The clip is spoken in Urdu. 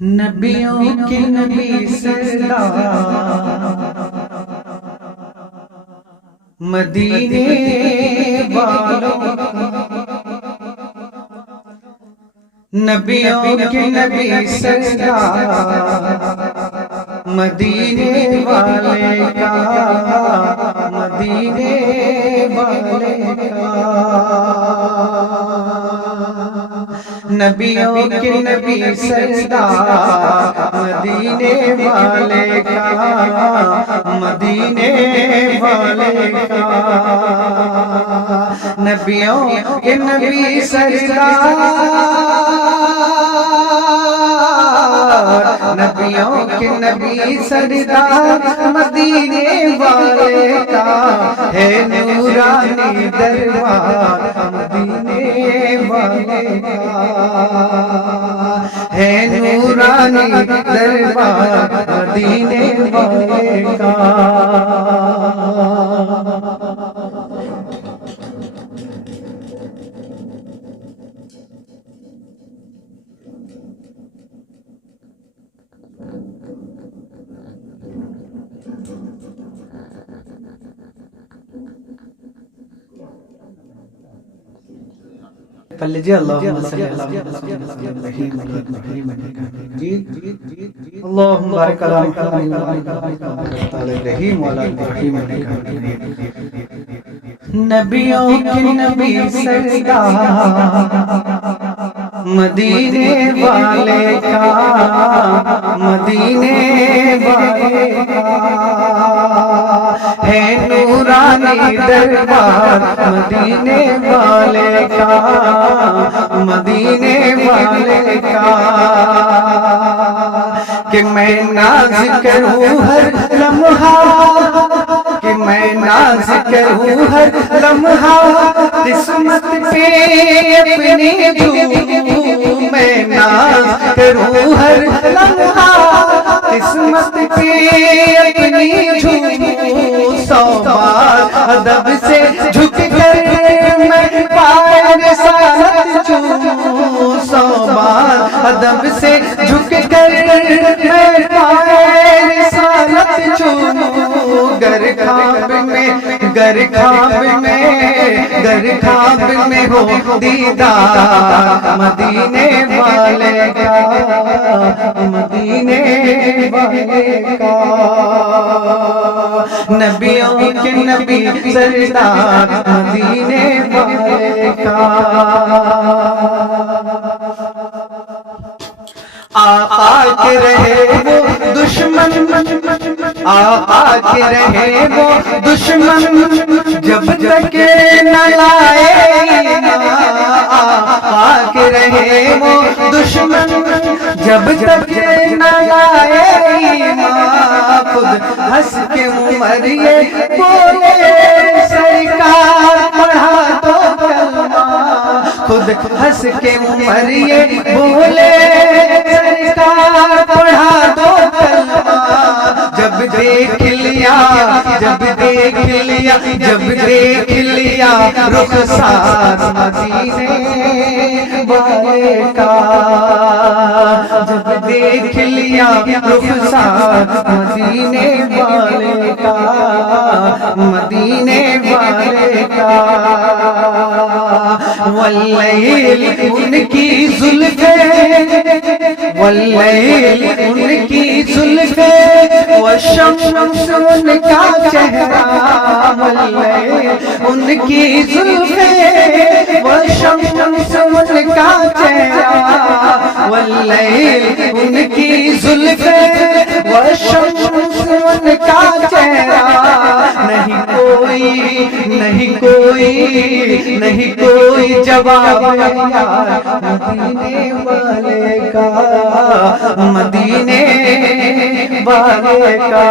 نبیوں کے نبی سردار مدینے والوں، نبیوں کے نبی سردار مدینے والے کا، مدینے والے کا، نبیوں کے نبی سردار مدینے والے کا، مدینے والے کا، نبیوں کے نبی سردار، نبیوں کے نبی سردار مدینے والے کا، ہے نورانی دربار مدینے والے کا، ہے نورانی دربار مدینے والے کا۔ پلے جی اللہم صلی اللہ علیہ وسلم جی اللہم بارک علی محمد وعلی ابراہیم وعلی ابراہیم انک حمید مجید۔ نبیوں کے نبی سردار مدینے والے کا، مدینے والے کا، ہے نورانی دربار مدینے والے کا، مدینے والے کا، کہ میں ناز کروں ہر لمحہ، کہ میں ناز کروں ہر لمحہ، قسمت پہ اپنی جھوموں، میں ناز کروں ہر لمحہ، قسمت پہ اپنی جھوموں، سو بار ادب سے جھک کر میں پائے رسالت چوموں، سو بار ادب سے جھک کر میں پائے رسالت چوموں، گر خواب میں، گر خواب میں، گر خواب میں ہو دیدار مدینے والے کا، مدینے والے کا، نبیوں کے نبی سردار مدینے والے کا۔ آقا کے رہے وہ دشمن، آقا کے رہے وہ دشمن، جب تک نہ لائے ایمان، آقا کے رہے وہ دشمن، جب تک نہ لائے ایمان، خود ہنس کے عمر یہ بولے سرکار پڑھا دو کلمہ، خود ہنس کے عمر یہ بولے سرکار پڑھا دو کلمہ، جب دیکھ لیا، جب دیکھ لیا، جب دیکھ لیا رخسار مدینے والے کا، جب دیکھ لیا رخسار مدینے والے کا، مدینے والے کا، واللیل ان کی زلفیں، واللیل ان کی زلفیں، والشمس ان کا چہرہ، واللیل ان کی زلفیں، والشمس ان کا چہرہ، واللیل ان کی زلفیں، والشمس ان کا چہرہ، نہیں کوئی، نہیں کوئی، نہیں کوئی جواب یار مدینے والے کا، مدینے والے کا۔